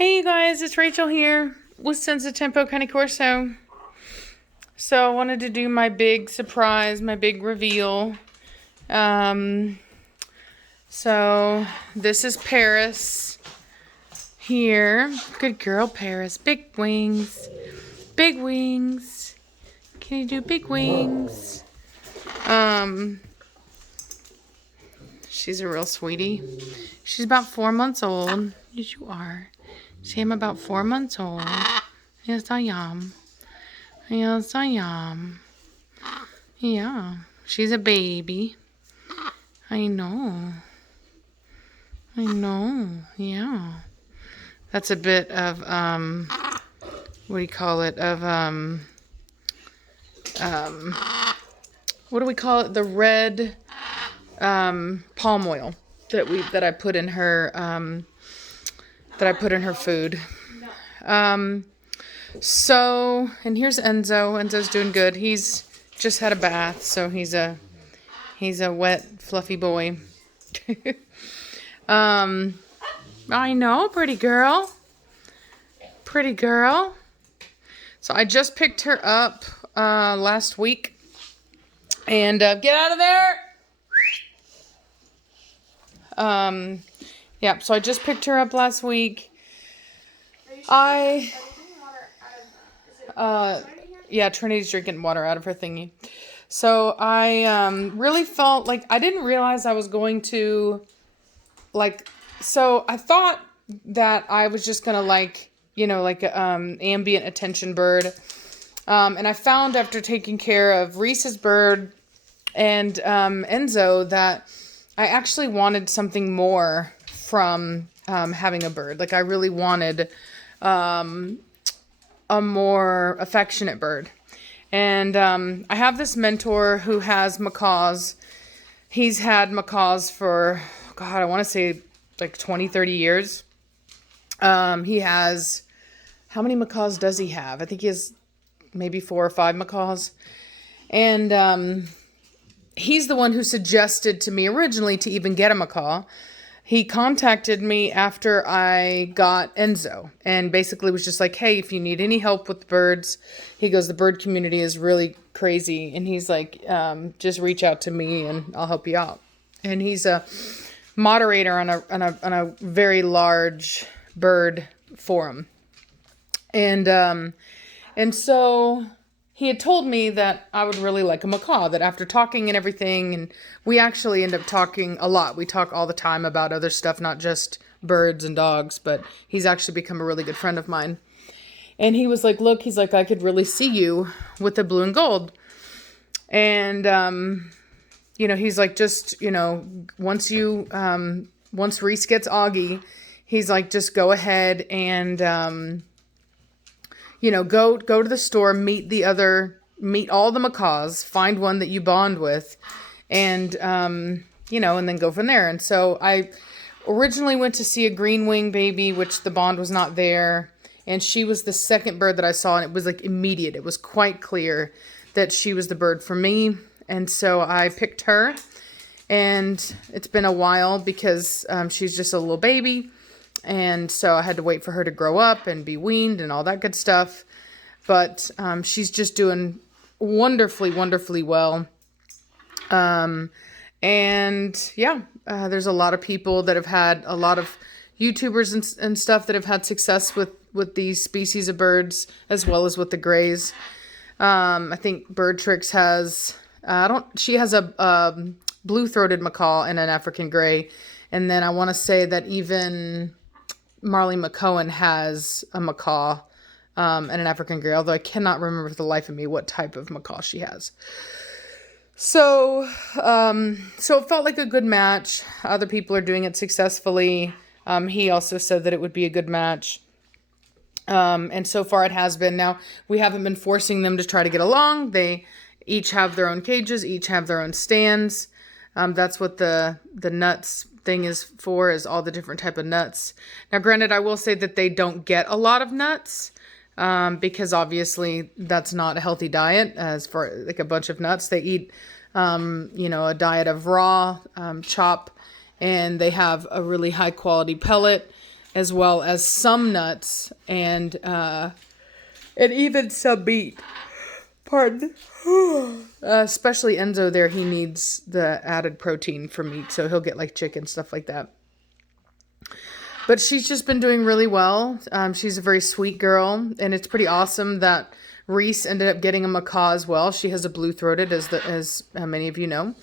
Hey you guys, it's Rachel here with Sense of Tempo Cane Corso. So I wanted to do my big surprise, my big reveal. So this is Paris here. Good girl, Paris. Big wings. Big wings. Can you do big wings? She's a real sweetie. She's about 4 months old. Yes, you are. See, I'm about 4 months old. Yes, I am. Yes, I am. Yeah, she's a baby. I know. I know. Yeah. That's a bit of, what do you call it? Of, what do we call it? The red, palm oil that I put in her, food. So, and here's Enzo. Enzo's doing good. He's just had a bath, so he's a wet, fluffy boy. I know, pretty girl. Pretty girl. So I just picked her up last week. And get out of there. Yeah, so I just picked her up last week. Yeah, Trinity's drinking water out of her thingy. So I really felt like I didn't realize I was going to, so I thought that I was just going to ambient attention bird. And I found after taking care of Reese's bird and Enzo that I actually wanted something more from having a bird. Like I really wanted a more affectionate bird. And I have this mentor who has macaws. He's had macaws for, God, I want to say like 20, 30 years. He has, how many macaws does he have? I think he has maybe 4 or 5 macaws. And he's the one who suggested to me originally to even get a macaw. He contacted me after I got Enzo and basically was just like, hey, if you need any help with the birds, he goes, the bird community is really crazy. And he's like, just reach out to me and I'll help you out. And he's a moderator on a very large bird forum. And so he had told me that I would really like a macaw, that after talking and everything, and we actually end up talking a lot. We talk all the time about other stuff, not just birds and dogs, but he's actually become a really good friend of mine. And he was like, look, he's like, I could really see you with the blue and gold. And, he's like, just, once Reese gets Augie, he's like, just go ahead and, go to the store, meet all the macaws, find one that you bond with, and, and then go from there. And so I originally went to see a green wing baby, which the bond was not there. And she was the second bird that I saw, and it was like immediate. It was quite clear that she was the bird for me. And so I picked her, and it's been a while because she's just a little baby. And so I had to wait for her to grow up and be weaned and all that good stuff. But she's just doing wonderfully, wonderfully well. There's a lot of people that have had, a lot of YouTubers and stuff that have had success with these species of birds, as well as with the grays. I think Bird Tricks has, she has a blue-throated macaw and an African gray. And then I want to say that even Marley McCohen has a macaw and an African gray, although I cannot remember for the life of me what type of macaw she has. So it felt like a good match. Other people are doing it successfully. He also said that it would be a good match. And so far it has been. Now, we haven't been forcing them to try to get along. They each have their own cages, each have their own stands. That's what the nuts thing is for, is all the different type of nuts. Now, granted, I will say that they don't get a lot of nuts because obviously that's not a healthy diet as for like a bunch of nuts. They eat, a diet of raw chop, and they have a really high quality pellet. as well as some nuts and even some meat. Pardon. Especially Enzo there, he needs the added protein from meat, so he'll get like chicken, stuff like that. But she's just been doing really well. She's a very sweet girl, and it's pretty awesome that Reese ended up getting a macaw as well. She has a blue-throated, as many of you know.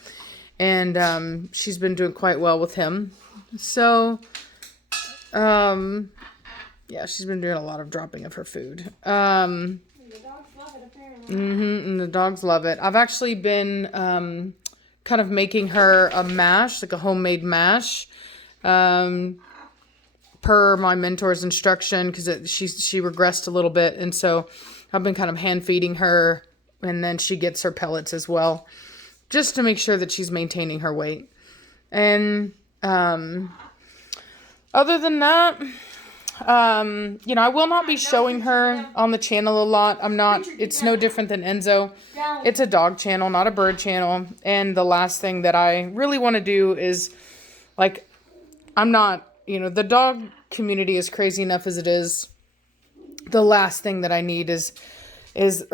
And she's been doing quite well with him. So, yeah, she's been doing a lot of dropping of her food. And the dogs love it, apparently. And the dogs love it. I've actually been kind of making her a mash, like a homemade mash. Per my mentor's instruction, because she regressed a little bit, and so I've been kind of hand feeding her, and then she gets her pellets as well, just to make sure that she's maintaining her weight. And other than that, you know, I will not be showing her on the channel a lot. It's no different than Enzo. It's a dog channel, not a bird channel. And the last thing that I really want to do is, like, you know, the dog community is crazy enough as it is. The last thing that I need or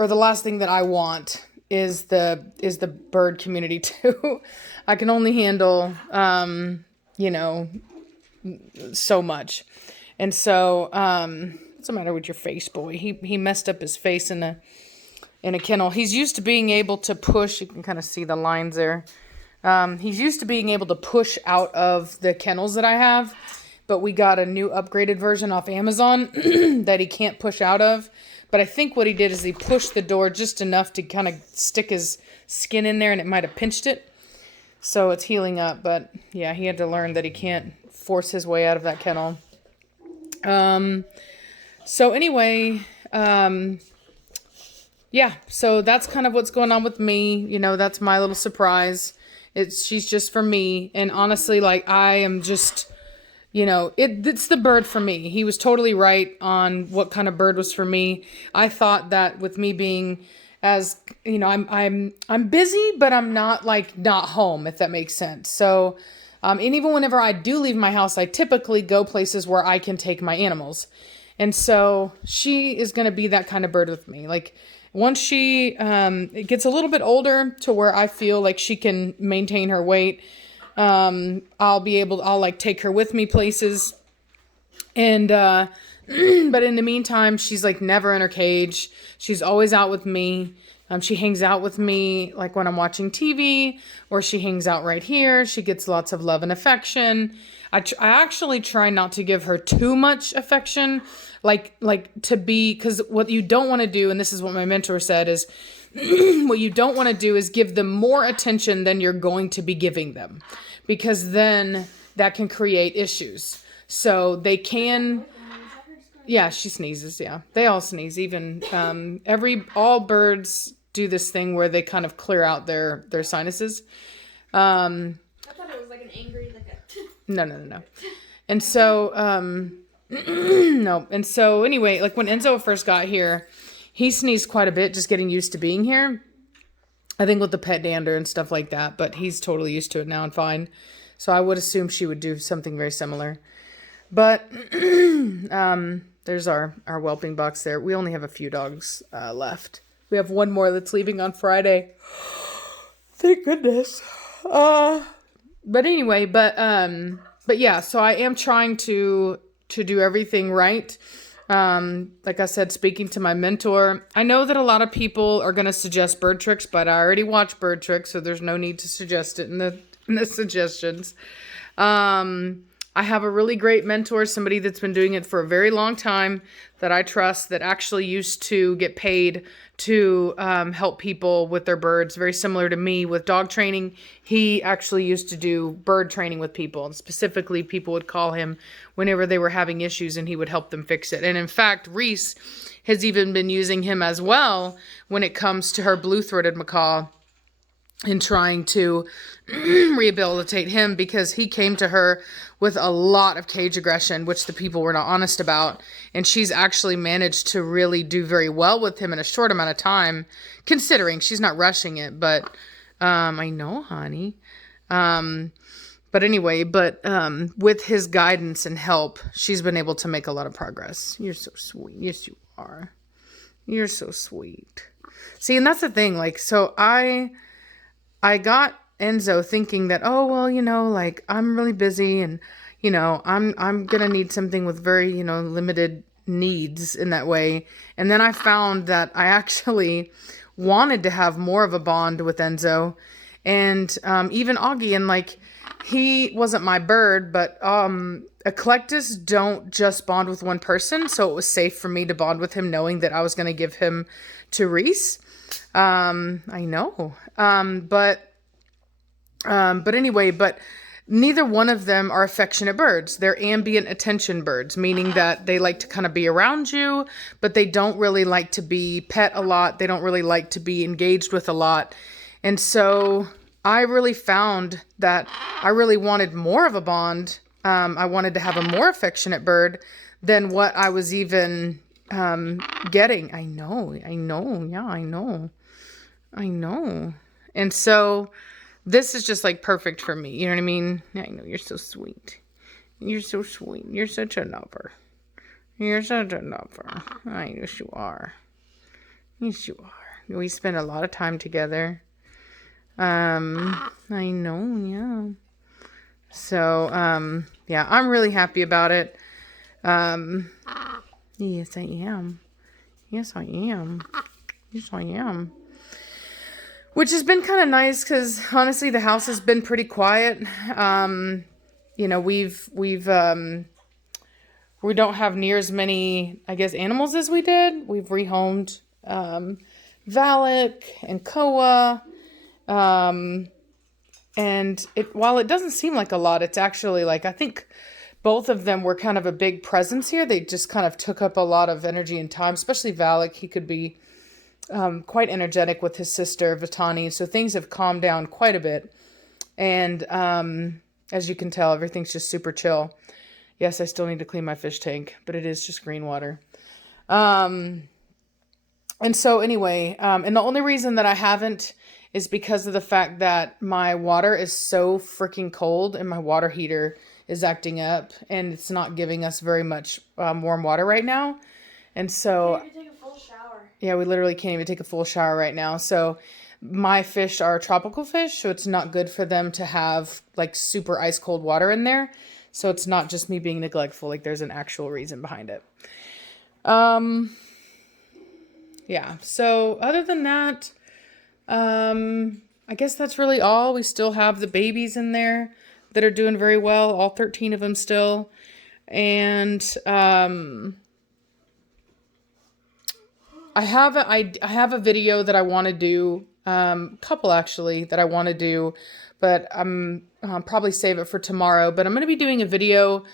the last thing that I want is the bird community too. I can only handle, you know, so much. And so, what's the matter with your face, boy? He messed up his face in a kennel. He's used to being able to push. You can kind of see the lines there. He's used to being able to push out of the kennels that I have. But we got a new upgraded version off Amazon that he can't push out of. But I think what he did is he pushed the door just enough to kind of stick his skin in there, and it might have pinched it. So it's healing up. But yeah, he had to learn that he can't force his way out of that kennel. So anyway, yeah, so that's kind of what's going on with me. You know, that's my little surprise. She's just for me. And honestly, like, I am just... You know, it's the bird for me. He was totally right on what kind of bird was for me. I thought that with me being as, you know, I'm busy, but I'm not home, if that makes sense. So, and even whenever I do leave my house, I typically go places where I can take my animals. And so she is going to be that kind of bird with me. Like, once she it gets a little bit older to where I feel like she can maintain her weight, I'll like take her with me places. And, but in the meantime, she's like never in her cage. She's always out with me. She hangs out with me like when I'm watching TV, or she hangs out right here. She gets lots of love and affection. I actually try not to give her too much affection, because what you don't want to do, and this is what my mentor said, is what you don't want to do is give them more attention than you're going to be giving them, because then that can create issues. So they can, yeah, she sneezes. Yeah, they all sneeze. Even all birds do this thing where they kind of clear out their sinuses. I thought it was like an angry, No. And so, no. And so anyway, like when Enzo first got here, he sneezed quite a bit just getting used to being here. I think with the pet dander and stuff like that, but he's totally used to it now and fine. So I would assume she would do something very similar. But there's our whelping box there. We only have a few dogs left. We have one more that's leaving on Friday. Thank goodness. But anyway, but yeah, so I am trying to do everything right. Like I said, speaking to my mentor, I know that a lot of people are going to suggest bird tricks, but I already watched bird tricks, so there's no need to suggest it in the suggestions. I have a really great mentor, somebody that's been doing it for a very long time that I trust, that actually used to get paid to help people with their birds, very similar to me with dog training. He actually used to do bird training with people, and specifically people would call him whenever they were having issues and he would help them fix it. And in fact, Reese has even been using him as well when it comes to her blue-throated macaw and trying to rehabilitate him, because he came to her with a lot of cage aggression, which the people were not honest about. And she's actually managed to really do very well with him in a short amount of time, considering she's not rushing it. But I know, honey. But anyway, with his guidance and help, she's been able to make a lot of progress. You're so sweet. Yes, you are. You're so sweet. See, and that's the thing. Like, so I got Enzo thinking that, oh, well, like I'm really busy and, I'm going to need something with very, limited needs in that way. And then I found that I actually wanted to have more of a bond with Enzo and even Augie. And like, he wasn't my bird, but eclectus don't just bond with one person. So it was safe for me to bond with him knowing that I was going to give him to Reese. I know. But anyway, neither one of them are affectionate birds. They're ambient attention birds, meaning that they like to kind of be around you, but they don't really like to be pet a lot. They don't really like to be engaged with a lot. And so I really found that I really wanted more of a bond. I wanted to have a more affectionate bird than what I was even getting. I know. Yeah, I know. And so this is just like perfect for me. You know what I mean? I know, you're so sweet. You're so sweet. You're such a lover. You're such a lover. Yes, you are. Yes, you are. We spend a lot of time together. I know, yeah. So, yeah, I'm really happy about it. Yes, I am. Yes, I am. Yes, I am. Which has been kind of nice because honestly, the house has been pretty quiet. We don't have near as many, I guess, animals as we did. We've rehomed Valak and Koa. And while it doesn't seem like a lot, it's actually like, I think both of them were kind of a big presence here. They just kind of took up a lot of energy and time, especially Valak. He could be quite energetic with his sister, Vitani. So things have calmed down quite a bit. And as you can tell, everything's just super chill. Yes, I still need to clean my fish tank, but it is just green water. And so anyway, and the only reason that I haven't is because of the fact that my water is so freaking cold and my water heater is acting up and it's not giving us very much warm water right now. And so can't even take a full shower. Yeah, we literally can't even take a full shower right now. So my fish are tropical fish, so it's not good for them to have like super ice cold water in there. So it's not just me being neglectful, like there's an actual reason behind it. Yeah, so other than that, I guess that's really all. We still have the babies in there that are doing very well, all 13 of them still. And I have a video that I want to do, couple actually that I want to do, but I'll probably save it for tomorrow. But I'm going to be doing a video.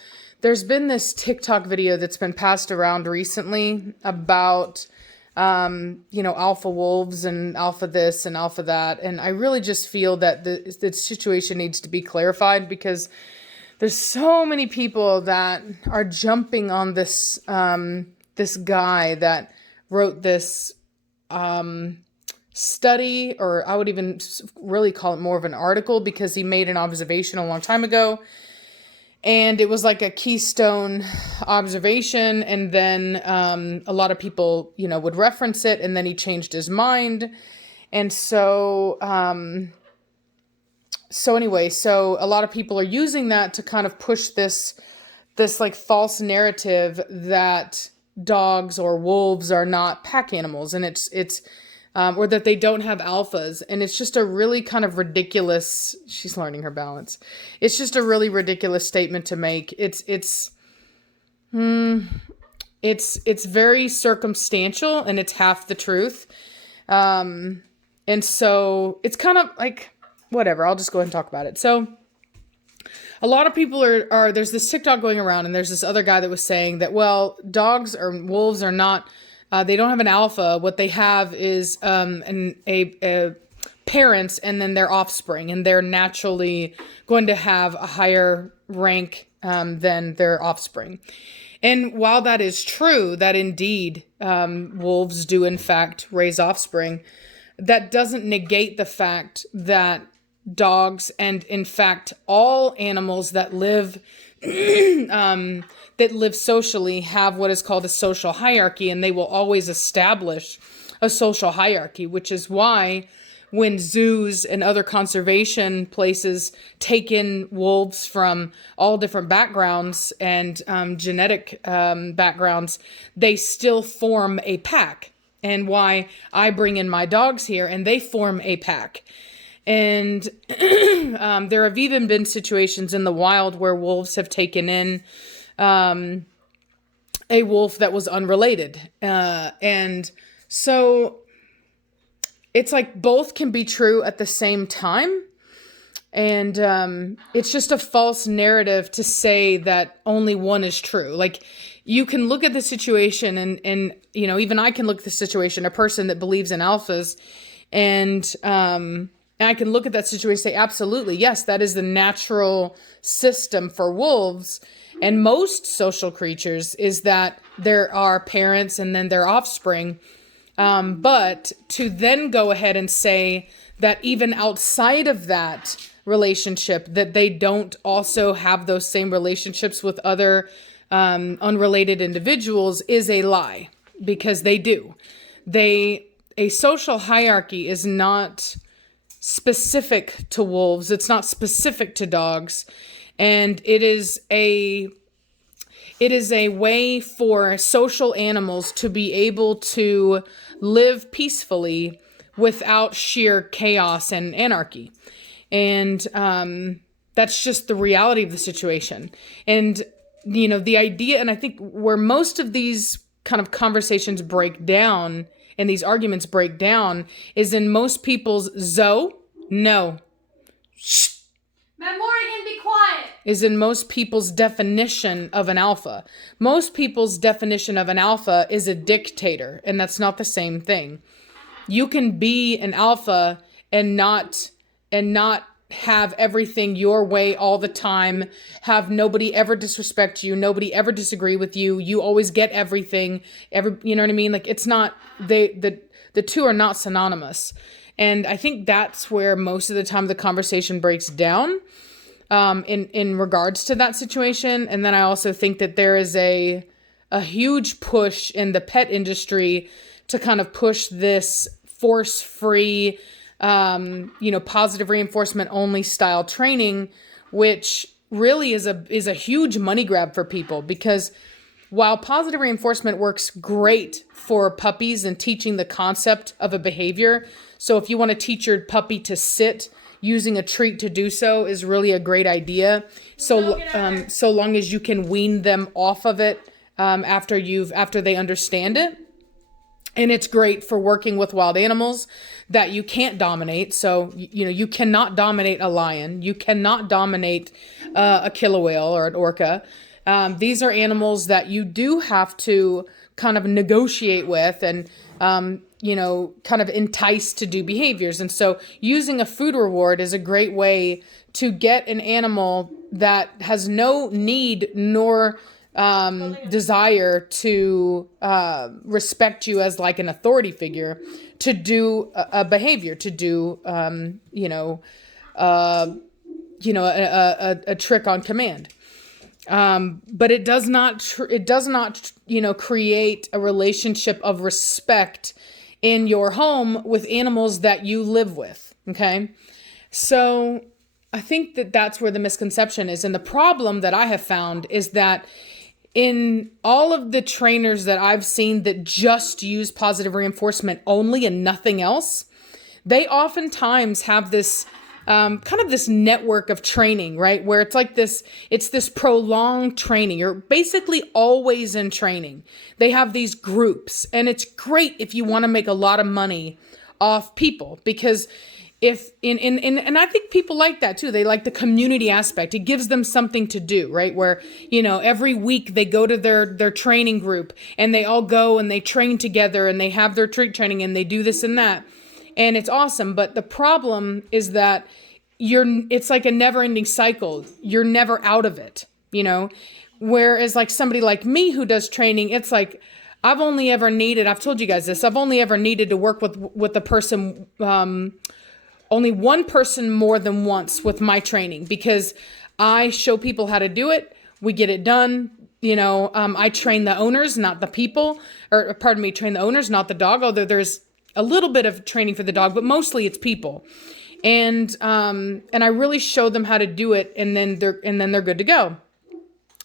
There's been this TikTok video that's been passed around recently about alpha wolves and alpha this and alpha that. And I really just feel that the situation needs to be clarified because there's so many people that are jumping on this, this guy that wrote this, study, or I would even really call it more of an article because he made an observation a long time ago. And it was like a keystone observation. And then a lot of people, would reference it. And then he changed his mind. And so anyway, so a lot of people are using that to kind of push this like false narrative that dogs or wolves are not pack animals. And it's or that they don't have alphas. And it's just a really kind of ridiculous, she's learning her balance. It's just a really ridiculous statement to make. It's very circumstantial and it's half the truth. And so it's kind of like, whatever, I'll just go ahead and talk about it. So a lot of people are there's this TikTok going around and there's this other guy that was saying that, well, dogs or wolves are not, they don't have an alpha. What they have is a parents and then their offspring, and they're naturally going to have a higher rank than their offspring. And while that is true, that indeed wolves do in fact raise offspring, that doesn't negate the fact that dogs, and in fact, all animals that live that live socially have what is called a social hierarchy, and they will always establish a social hierarchy, which is why when zoos and other conservation places take in wolves from all different backgrounds and genetic backgrounds, they still form a pack. And why I bring in my dogs here and they form a pack. And there have even been situations in the wild where wolves have taken in a wolf that was unrelated. And so it's like both can be true at the same time. And it's just a false narrative to say that only one is true. Like, you can look at the situation and you know, even I can look at the situation, a person that believes in alphas, and I can look at that situation and say, absolutely, yes, that is the natural system for wolves and most social creatures, is that there are parents and then their offspring. But to then go ahead and say that even outside of that relationship, that they don't also have those same relationships with other unrelated individuals is a lie, because they do. A social hierarchy is not specific to wolves. It's not specific to dogs. And it is a way for social animals to be able to live peacefully without sheer chaos and anarchy. And that's just the reality of the situation. And, you know, the idea, and I think where most of these kind of conversations break down and these arguments break down is in most people's Matt Morgan, be quiet. Is in most people's definition of an alpha. Most people's definition of an alpha is a dictator, and that's not the same thing. You can be an alpha and not have everything your way all the time, have nobody ever disrespect you, nobody ever disagree with you, you always get everything, you know what I mean? Like, it's not, the two are not synonymous. And I think that's where most of the time the conversation breaks down in regards to that situation. And then I also think that there is a huge push in the pet industry to kind of push this force-free, positive reinforcement only style training, which really is a huge money grab for people, because while positive reinforcement works great for puppies and teaching the concept of a behavior, so if you want to teach your puppy to sit, using a treat to do so is really a great idea. So long as you can wean them off of it after they understand it. And it's great for working with wild animals that you can't dominate. So, you cannot dominate a lion. You cannot dominate a killer whale or an orca. These are animals that you do have to kind of negotiate with and, kind of entice to do behaviors. And so using a food reward is a great way to get an animal that has no need nor desire to respect you as like an authority figure to do a behavior, to do, a trick on command. But it does not, create a relationship of respect in your home with animals that you live with. Okay. So I think that that's where the misconception is. And the problem that I have found is that in all of the trainers that I've seen that just use positive reinforcement only and nothing else, they oftentimes have this kind of this network of training, right? Where it's like it's this prolonged training. You're basically always in training. They have these groups, and it's great if you want to make a lot of money off people, because and I think people like that too. They like the community aspect. It gives them something to do, right? Where, every week they go to their training group and they all go and they train together and they have their treat training and they do this and that. And it's awesome. But the problem is that it's like a never ending cycle. You're never out of it, whereas like somebody like me who does training, it's like, I've told you guys this, I've only ever needed to work with a person, only one person more than once with my training, because I show people how to do it. We get it done. I train the owners, not the people, or pardon me, train the owners, not the dog, although there's a little bit of training for the dog, but mostly it's people. And I really show them how to do it, and then they're good to go.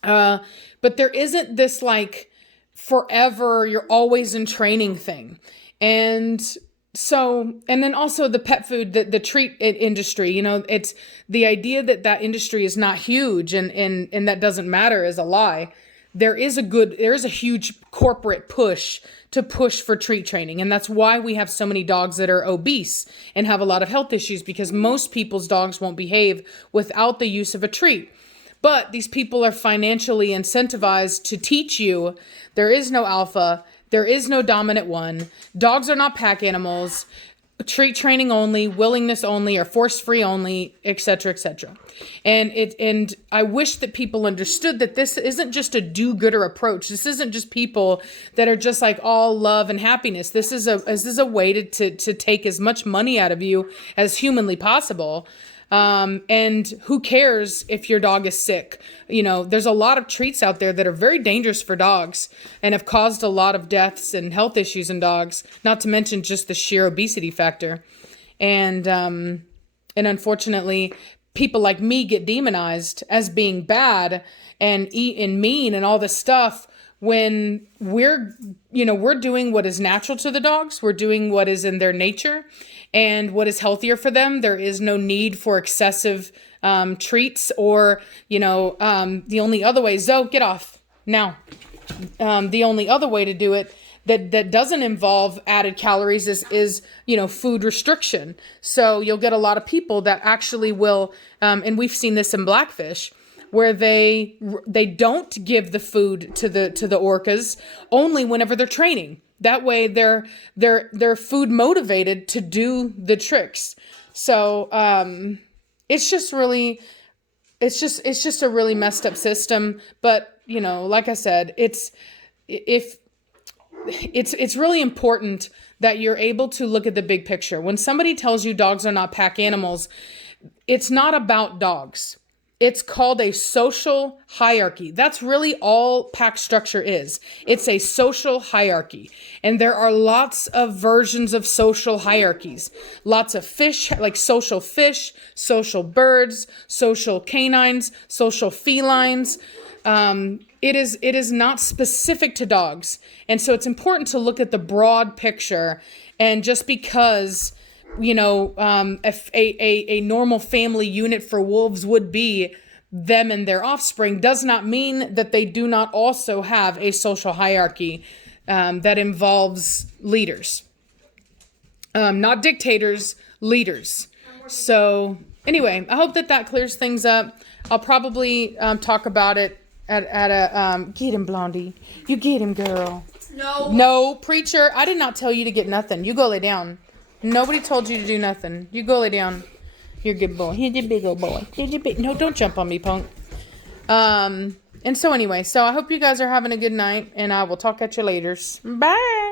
But there isn't this like forever, you're always in training thing. And then also the pet food, the treat industry, it's the idea that industry is not huge and that doesn't matter is a lie. There is a huge corporate push for treat training. And that's why we have so many dogs that are obese and have a lot of health issues, because most people's dogs won't behave without the use of a treat. But these people are financially incentivized to teach you there is no alpha, there is no dominant one, dogs are not pack animals, treat training only, willingness only, or force-free only, etc., etc. And I wish that people understood that this isn't just a do-gooder approach. This isn't just people that are just like all love and happiness. This is a way to take as much money out of you as humanly possible. And who cares if your dog is sick? There's a lot of treats out there that are very dangerous for dogs and have caused a lot of deaths and health issues in dogs, not to mention just the sheer obesity factor. And unfortunately, people like me get demonized as being bad and mean and all this stuff, when we're doing what is natural to the dogs. We're doing what is in their nature and what is healthier for them. There is no need for excessive treats or, the only other way, Zoe, get off now. The only other way to do it that doesn't involve added calories is food restriction. So you'll get a lot of people that actually will, and we've seen this in Blackfish, where they don't give the food to the orcas only whenever they're training. That way they're food motivated to do the tricks. So it's just a really messed up system. But like I said, it's really important that you're able to look at the big picture. When somebody tells you dogs are not pack animals, it's not about dogs. It's called a social hierarchy. That's really all pack structure is. It's a social hierarchy. And there are lots of versions of social hierarchies. Lots of fish, like social fish, social birds, social canines, social felines. It is not specific to dogs. And so it's important to look at the broad picture. And just because if a normal family unit for wolves would be them and their offspring, does not mean that they do not also have a social hierarchy that involves leaders. Not dictators, leaders. So anyway, I hope that clears things up. I'll probably talk about it at a get him, Blondie. You get him, girl. No, preacher. I did not tell you to get nothing. You go lay down. Nobody told you to do nothing. You go lay down. You're a good boy. Here's your big old boy. No, don't jump on me, punk. And so anyway, I hope you guys are having a good night, and I will talk at you later. Bye.